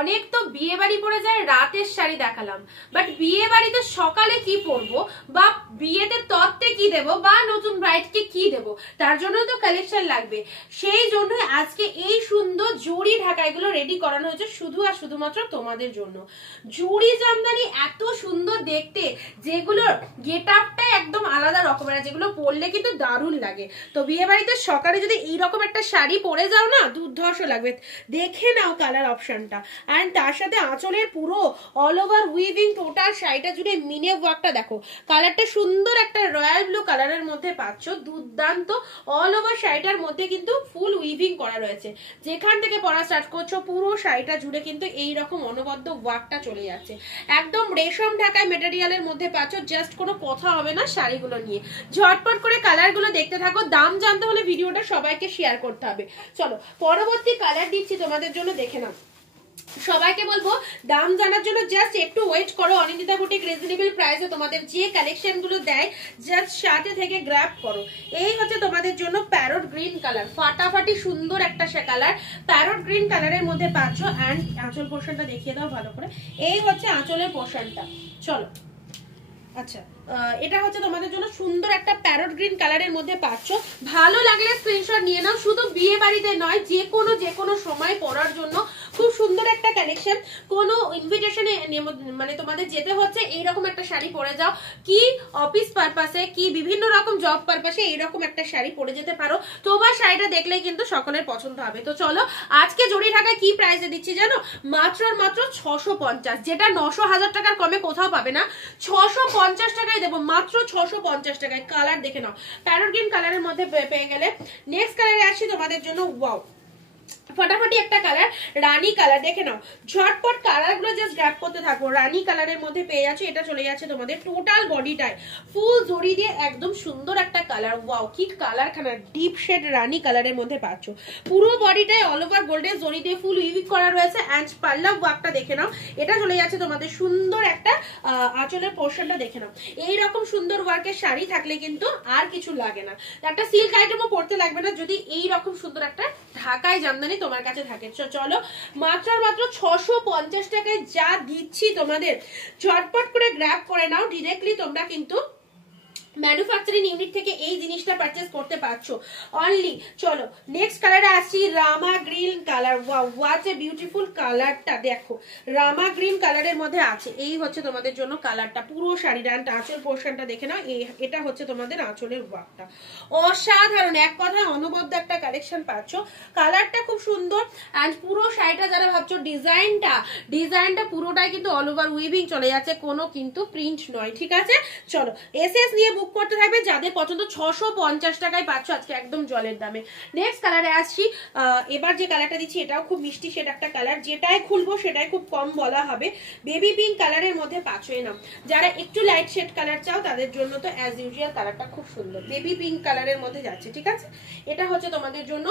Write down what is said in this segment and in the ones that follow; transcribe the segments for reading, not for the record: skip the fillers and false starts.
অনেক তো বিয়ে বাড়ি পরে যায় রাতের শাড়ি দেখালাম, বাট বিয়ে বাড়িতে সকালে কি পরবো বা বিয়েতে তত্ত্বে কি দেবো বা নতুন ব্রাইডকে কি দেবো, তার জন্য তো কালেকশন লাগবে। সেই জন্য আজকে এই সুন্দর জুড়ি ঢাকা এগুলো রেডি করানো হয়েছে শুধু আর শুধুমাত্র তোমাদের জন্য। জুড়ি জামদানি এত সুন্দর দেখতে, যেগুলোর গেট আপটাই একদম আলাদা রকমের, যেগুলো পরলে কিন্তু দারুণ লাগে। তো বিয়ে বাড়িতে সকালে যদি এইরকম একটা শাড়ি পরে যাও না, দুর্ধর্ষ লাগবে। দেখে নাও কালার অপশনটা, এন্ড তার সাথে আঁচলের পুরো অল ওভার উইভিং টোটাল শাড়িটা জুড়ে মিনে ওয়ার্কটা দেখো। কালারটা সুন্দর একটা রয়্যাল ব্লু কালারের মধ্যে পাচ্ছ, দুর্দান্ত। অল ওভার শাড়িটার মধ্যে কিন্তু ফুল উইভিং করা রয়েছে, যেখান থেকে পরা স্টার্ট করছো পুরো শাড়িটা জুড়ে কিন্তু এইরকম অনবদ্য ওয়ার্কটা চলে যাচ্ছে। একদম রেশম ঢাকায় মেটেরিয়ালের মধ্যে পাচ্ছ, জাস্ট কোনো কথা হবে না শাড়িগুলো নিয়ে। ঝটপট করে কালারগুলো দেখতে থাকো, দাম জানতে হলে ভিডিওটা সবাইকে শেয়ার করতে হবে। চলো পরবর্তী কালার দিচ্ছি তোমাদের জন্য, দেখে নাও। সবাইকে বলবো দাম জানার জন্য জাস্ট একটু ওয়েট করো। অনিন্দিতা বুটিক রিজনেবল প্রাইসে তোমাদের যে কালেকশন গুলো দেয় জাস্ট সাথে থেকে গ্র্যাব করো। এই হচ্ছে তোমাদের জন্য প্যারট গ্রিন কালার, ফাটাফাটি সুন্দর একটা কালার, প্যারট গ্রিন কালারের মধ্যে পাচ্ছ। এন্ড আঁচল পোর্শনটা দেখিয়ে দাও ভালো করে, এই হচ্ছে আঁচলের পোর্শনটা। চলো আচ্ছা, এটা হচ্ছে তোমাদের জন্য সুন্দর একটা প্যারট গ্রিন কালারের মধ্যে পাচ্ছ। ভালো লাগলে স্ক্রিনশট নিয়ে নাও, শুধু বিয়ে বাড়িতে নয়, যে কোনো সময় পরার জন্য খুব সুন্দর একটা কালেকশন। কোনো ইনভিটেশনে মানে তোমাদের যেতে হচ্ছে, এইরকম একটা শাড়ি পরে যাও, কি অফিস পারপাসে কি বিভিন্ন রকম জব পারপাসে এইরকম একটা শাড়ি পরে যেতে পারো। তোমার শাড়িটা দেখলেই কিন্তু সকলের পছন্দ হবে। তো চলো আজকে জড়ি ঢাকায় কি প্রাইসে দিচ্ছি জানো? মাত্র 650, যেটা 900,000 টাকার কমে কোথাও পাবে না। 650 টাকায় দেবো, মাত্র 650 টাকায়। কালার দেখে নাও, প্যারট গ্রিন কালারের মধ্যে পেয়ে গেলে। নেক্সট কালারে আসছি তোমাদের জন্য, ওয়াও ফাটাফাটি একটা কালার, রানী কালার। দেখে নাও, ঝটপট কালার গুলো জাস্ট গ্র্যাব করতে থাকো। রানী কালারের মধ্যে পেয়ে যাচ্ছে, এটা চলে যাচ্ছে তোমাদের টোটাল বডিটায় ফুল জড়ি দিয়ে একদম সুন্দর একটা কালার। ওয়াও কি কালার খানা, ডিপ শেড রানী কালারের মধ্যে পাচ্ছ। পুরো বডিটায় অল ওভার গোল্ডেন জড়ি দিয়ে ফুল উইভিং করা রয়েছে। এন্ড পাল্লা ওয়ার্কটা দেখে নাও, এটা চলে যাচ্ছে তোমাদের সুন্দর একটা আঁচলের পোর্শনটা দেখে নাও। এইরকম সুন্দর ওয়ার্কের শাড়ি থাকলে কিন্তু আর কিছু লাগে না, একটা সিল্ক আইটেমও পড়তে লাগবে না যদি এইরকম সুন্দর একটা ঢাকায় জামদানি তোমার কাছে থাকে। চলো মাত্র 650 টাকায় যা দিচ্ছি তোমাদের, ঝটপট করে গ্র্যাব করে নাও। ডিরেক্টলি তোমরা কিন্তু ম্যানুফ্যাকচারিং ইউনিট থেকে এই জিনিসটা পারচেজ করতে পারছো অনলি। চলো নেক্সট কালারে আসছি, Rama green colour. Wow what a beautiful কালারটা দেখো, রামা গ্রিন কালারের মধ্যে আছে। এই হচ্ছে তোমাদের জন্য কালারটা, পুরো শাড়ির আঁচল পোর্শনটা দেখে নাও। এটা হচ্ছে তোমাদের আঁচলের ওয়ার্কটা, অসাধারণ। এক কথায় অনবদ্য একটা কালেকশন পাচ্ছ। কালারটা খুব সুন্দর। অ্যান্ড পুরো শাড়িটা যারা ভাবছো, ডিজাইনটা পুরোটাই কিন্তু অল ওভার উইভিং চলে যাচ্ছে, কোনো কিন্তু প্রিন্ট নয়। ঠিক আছে, চলো এসএস নিয়ে বুক করতে থাকবে যাদের পছন্দ। 650 টাকায় পাচ্ছ আজকে একদম জলের দামে। নেক্সট কালারে আসছি, এবার যে কালারটা দিচ্ছি এটাও খুব মিষ্টি শেড একটা কালার, যেটাই খুলবো সেটাই খুব কম বলা হবে। বেবি পিঙ্ক কালারের মধ্যে পাচ্ছ। নাও যারা একটু লাইট শেড কালার চাও তাদের জন্য তো অ্যাজ ইউজুয়াল কালারটা খুব সুন্দর, বেবি পিঙ্ক কালারের মধ্যে যাচ্ছে। ঠিক আছে, এটা হচ্ছে তোমাদের জন্য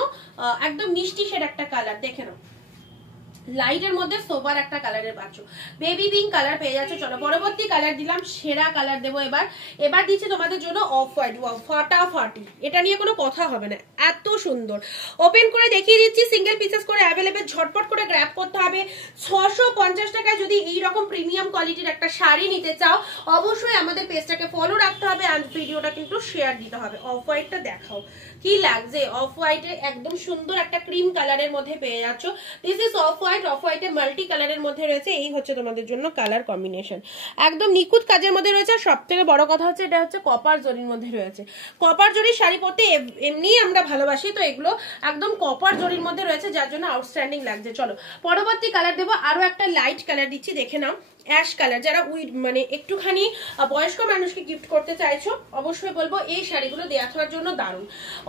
একদম মিষ্টি শেড একটা কালার, দেখে নাও। লাইটের মধ্যে সোবার একটা কালারের পাচ্ছ, বেবি পিঙ্ক কালার পেয়ে যাচ্ছে। চলো পরবর্তী কালার দিলাম, সেরা কালার দেবো এবার দিচ্ছি তোমাদের জন্য অফ হোয়াইট। ওয়াও ফাটাফাটি, এটা নিয়ে কোনো কথা হবে না, এত সুন্দর। ওপেন করে দেখিয়ে দিচ্ছি, সিঙ্গেল পিসেস করে অ্যাভেলেবেল, ঝটপট করে গ্র্যাব করতে হবে। 650 টাকায় যদি এইরকম প্রিমিয়াম কোয়ালিটির একটা শাড়ি নিতে চাও, অবশ্যই আমাদের পেজটাকে ফলো রাখতে হবে আর ভিডিওটা কিন্তু শেয়ার দিতে হবে। অফ হোয়াইটটা দেখাও কি লাগছে, অফ হোয়াইটে একদম সুন্দর একটা ক্রিম কালারের মধ্যে পেয়ে যাচ্ছ। This is off white, off হোয়াইটে মাল্টি কালারের মধ্যে রয়েছে। এই হচ্ছে তোমাদের জন্য কালার কম্বিনেশন, একদম নিখুঁত কাজের মধ্যে রয়েছে। সব থেকে বড় কথা হচ্ছে এটা হচ্ছে কপার জরির মধ্যে রয়েছে। কপার জরির শাড়ি পরতে এমনি আমরা ভালোবাসি, তো এগুলো একদম কপার জরির মধ্যে রয়েছে, যার জন্য আউটস্ট্যান্ডিং লাগছে। চলো পরবর্তী কালার দেবো, আরো একটা লাইট কালার দিচ্ছি, দেখে নাও। অ্যাশ কালার, যারা মানে একটুখানি বয়স্ক মানুষকে গিফট করতে চাইছো, অবশ্যই বলবো এই শাড়িগুলো দেওয়া থাকার জন্য দারুণ।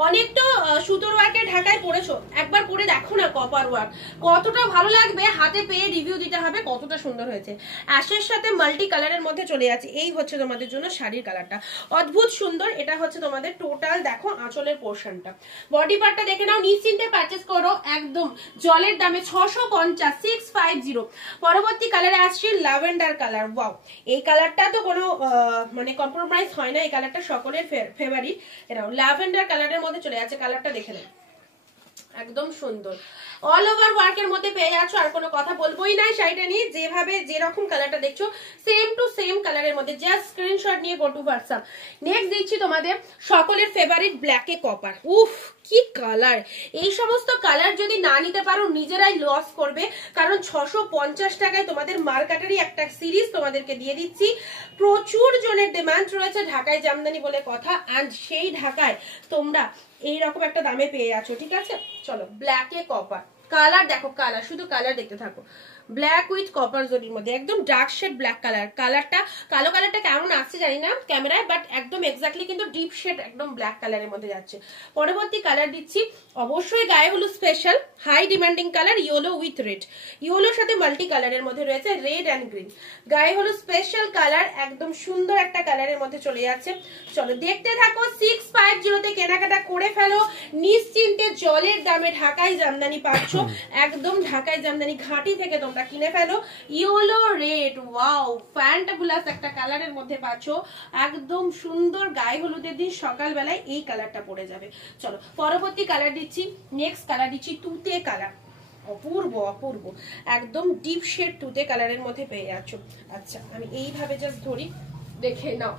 অনেক তো সুতোর ওয়ার্কে ঢাকায় পরেছো, একবার পরে দেখো না কপার ওয়ার্ক, কতটা ভালো লাগবে। হাতে পেয়ে রিভিউ দিতে হবে কতটা সুন্দর হয়েছে। অ্যাশের সাথে মাল্টি কালারের মধ্যে চলে যাচ্ছে। এই হচ্ছে তোমাদের জন্য শাড়ির কালারটা, অদ্ভুত সুন্দর। এটা হচ্ছে তোমাদের টোটাল দেখো আঁচলের পোর্শনটা, বডি পার্টটা দেখে নাও। নিশ্চিন্তে পারচেস করো একদম জলের দামে, 650, 650। পরবর্তী কালারে আসছি ল্যাভেন্ডার কালার। ওয়াও এই কালারটা তো কোনো মানে কম্প্রোমাইজ হয় না, এই কালারটা সকলের ফেভারিট। এরাও ল্যাভেন্ডার কালারের মধ্যে চলে যাচ্ছে, কালারটা দেখে নাও একদম সুন্দর, অল ওভার ওয়ার্কের মধ্যে পেয়ে যাচ্ছ, আর কোনো কথা বলবোই না শাড়িটা নিয়ে। যেভাবে যেরকম কালারটা দেখছো সেম টু সেম কালারের মধ্যে, জাস্ট স্ক্রিনশট নিয়ে গো টু হোয়াটসঅ্যাপ। নেক্সট দিচ্ছি তোমাদের সকলের ফেভারিট ব্ল্যাকে কপার। উফ কি কালার! এই সমস্ত কালার যদি না নিতে পারো নিজেরাই লস করবে, কারণ 650 টাকায় তোমাদের মার্কেটারি একটা সিরিজ তোমাদেরকে দিয়ে দিচ্ছি। প্রচুর জনের ডিমান্ড রয়েছে ঢাকায় জামদানি বলে কথা, অ্যান্ড সেই ঢাকায় তোমরা এইরকম একটা দামে পেয়ে যাচ্ছ, ঠিক আছে। চলো ব্ল্যাকে কপার, কালার দেখো, কালার শুধু কালার দেখতে থাকো। ব্ল্যাক উইথ কপার জরির মধ্যে একদম ডার্ক শেড ব্ল্যাক কালার। কালারটা কালো কালারটা কেমন আসছে জানি না ক্যামেরায়, বাট একদম এক্স্যাক্টলি কিন্তু ডিপ শেড একদম ব্ল্যাক কালারের মধ্যে যাচ্ছে। পরবর্তী কালার দিচ্ছি, অবশ্যই গায়ে হলুদ special high demanding colour, yellow with red. ইয়েলোর সাথে মাল্টি কালারের মধ্যে রয়েছে রেড অ্যান্ড গ্রিন। গায়ে হলুদ স্পেশাল কালার, একদম সুন্দর একটা কালারের মধ্যে চলে যাচ্ছে। চলো দেখতে থাকো। 650 তে কেনাকাটা করে ফেলো নিশ্চিন্তে, জলের দামে ঢাকায় জামদানি পাচ্ছ, একদম ঢাকায় জামদানি ঘাটি থেকে তোমরা কিনে ফেলো। ইয়েলো রেড, ওয়াও ফ্যান্টাবুলাস একটা কালারের মধ্যে পাচ্ছ, একদম সুন্দর। গায়ে হলুদের দিন সকালবেলায় এই কালারটা পড়ে যাবে। চলো পরবর্তী কালার দিচ্ছি, নেক্সট কালার দিচ্ছি তুতে কালার। অপূর্ব অপূর্ব, একদম ডিপ শেড তুতে কালারের মধ্যে পেয়ে যাচ্ছ। আচ্ছা আমি এইভাবে জাস্ট ধরি, দেখে নাও।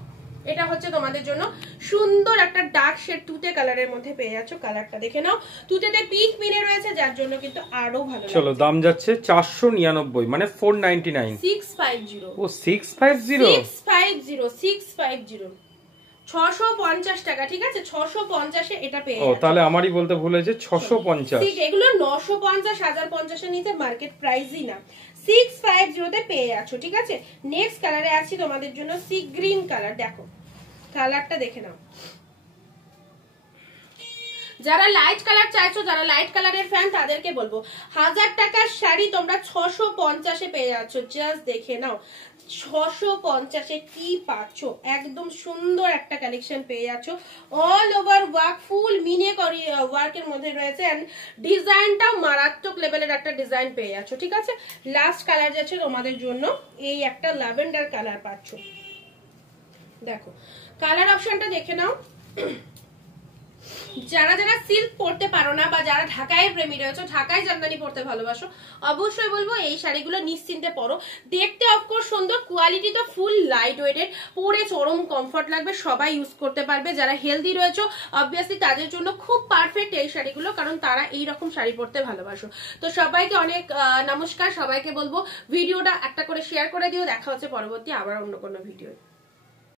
এটা হচ্ছে তোমাদের জন্য সুন্দর একটা ডার্ক শেড তুতে কালারের মধ্যে পেয়ে যাচ্ছ। কালারটা দেখে নাও, তুতেতে পিঙ্ক মিনে রয়েছে, যার জন্য কিন্তু আরো ভালো। চলো দাম যাচ্ছে 499, মানে 499। 650। ও 650 650 650 টাকা, ঠিক আছে। 650 এ এটা পেয়ে যাচ্ছ। ও তাহলে আমারই বলতে ভুল হয়েছে, 650। ঠিক, এগুলো 950 1050 এর নিচে মার্কেট প্রাইসই না। 650 তে পেয়ে যাচ্ছ, ঠিক আছে। নেক্সট কালারে আছি তোমাদের জন্য সি গ্রিন কালার। দেখো কালারটা দেখে নাও। যারা লাইট কালার চাইছো, যারা লাইট কালারের ফ্যান, তাদেরকে বলবো 1000 টাকার শাড়ি তোমরা 650 এ পেয়ে যাচ্ছ। জাস্ট দেখে নাও 650 এ কি পাচ্ছ, একদম সুন্দর একটা কালেকশন পেয়ে যাচ্ছ। অল ওভার ওয়ার্ক, ফুল মিনে করি ওয়ার্কের মধ্যে রয়েছে, এন্ড ডিজাইনটাও মারাত্মক লেভেলের একটা ডিজাইন পেয়ে যাচ্ছ, ঠিক আছে। লাস্ট কালার যাচ্ছে তোমাদের জন্য এই একটা ল্যাভেন্ডার কালার পাচ্ছ। দেখো কালার অপশনটা দেখে নাও। যারা যারা সিল্ক পরতে পারো না, বা যারা ঢাকায় প্রেমী রয়েছে, ঢাকায় জামদানি পরতে ভালোবাসো, অবশ্যই বলবো এই শাড়িগুলো নিশ্চিন্তে পরো। দেখতে অফকোর্স সুন্দর, কোয়ালিটি তো ফুল লাইট ওয়েটেড, পরে চরম কমফর্ট লাগবে, সবাই ইউজ করতে পারবে। যারা হেলদি রয়েছে অবভিয়াসলি তাদের জন্য খুব পারফেক্ট এই শাড়িগুলো, কারণ তারা এইরকম শাড়ি পরতে ভালোবাসো। তো সবাইকে অনেক নমস্কার, সবাইকে বলবো ভিডিওটা একটা করে শেয়ার করে দিও। দেখা হচ্ছে পরবর্তী আবার অন্য কোনো ভিডিও।